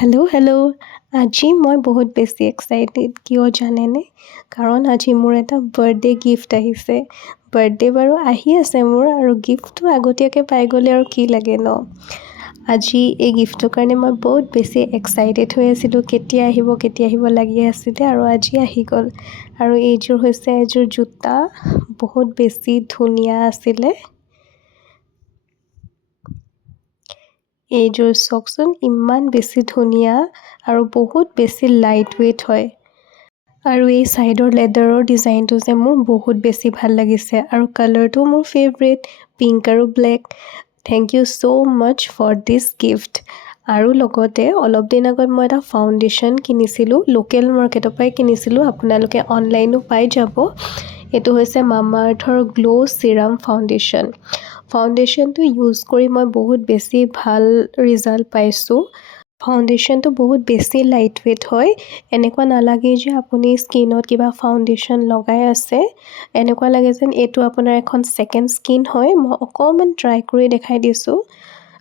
Hello'. আজি মই বহুত বেছি এক্সাইটেড কিয় জানেনে? কাৰণ আজি মোৰ এটা বাৰ্থডে গিফ্ট আহিছে। বাৰ্থডে বাৰু আহি আছে মোৰ আৰু গিফ্টটো আগতীয়াকৈ পাই গ'লে আৰু কি লাগে ন? আজি এই গিফ্টটোৰ কাৰণে মই বহুত বেছি এক্সাইটেড হৈ আছিলোঁ। কেতিয়া আহিব লাগি আছিলে আৰু আজি আহি গ'ল। আৰু এইযোৰ হৈছে এযোৰ জোতা, বহুত বেছি ধুনীয়া আছিলে। এইযোৰ চাওকচোন, ইমান বেছি ধুনীয়া আৰু বহুত বেছি লাইট ৱেইট হয়। আৰু এই ছাইডৰ লেডাৰৰ ডিজাইনটো যে মোৰ বহুত বেছি ভাল লাগিছে আৰু কালাৰটো মোৰ ফেভৰেট, পিংক আৰু black. Thank you so' much for this gift. আৰু লগতে অলপ দিন আগত মই এটা ফাউণ্ডেশ্যন কিনিছিলোঁ, লোকেল মাৰ্কেটৰ পৰাই কিনিছিলোঁ, আপোনালোকে অনলাইনো পাই যাব। এইটো হৈছে মামা আৰ্থৰ গ্ল' চিৰাম ফাউণ্ডেশ্যন। ফাউণ্ডেশ্যনটো ইউজ কৰি মই বহুত বেছি ভাল ৰিজাল্ট পাইছোঁ। ফাউণ্ডেশ্যনটো বহুত বেছি লাইট ৱেইট হয়। এনেকুৱা নালাগে যে আপুনি স্কিনত কিবা ফাউণ্ডেশ্যন লগাই আছে। এনেকুৱা লাগে যেন এইটো আপোনাৰ এখন ছেকেণ্ড স্কিন হয়। মই অকণমান ট্ৰাই কৰি দেখাই দিছোঁ।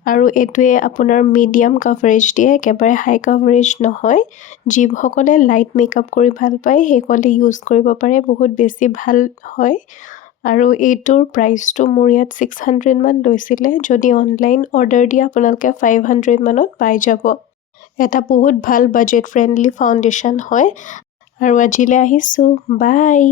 আৰু এইটোৱে আপোনাৰ মিডিয়াম কাভাৰেজ দিয়ে, একেবাৰে হাই কাভাৰেজ নহয়। যিসকলে লাইট মেকআপ কৰি ভাল পায় সেইসকলে ইউজ কৰিব পাৰে, বহুত বেছি ভাল হয়। আৰু এইটোৰ প্ৰাইচটো মোৰ ইয়াত 600 মান লৈছিলে। যদি অনলাইন অৰ্ডাৰ দিয়ে আপোনালোকে 500 মানত পাই যাব। এটা বহুত ভাল বাজেট ফ্ৰেণ্ডলি ফাউণ্ডেশ্যন হয়। আৰু আজিলৈ আহিছোঁ, বাই।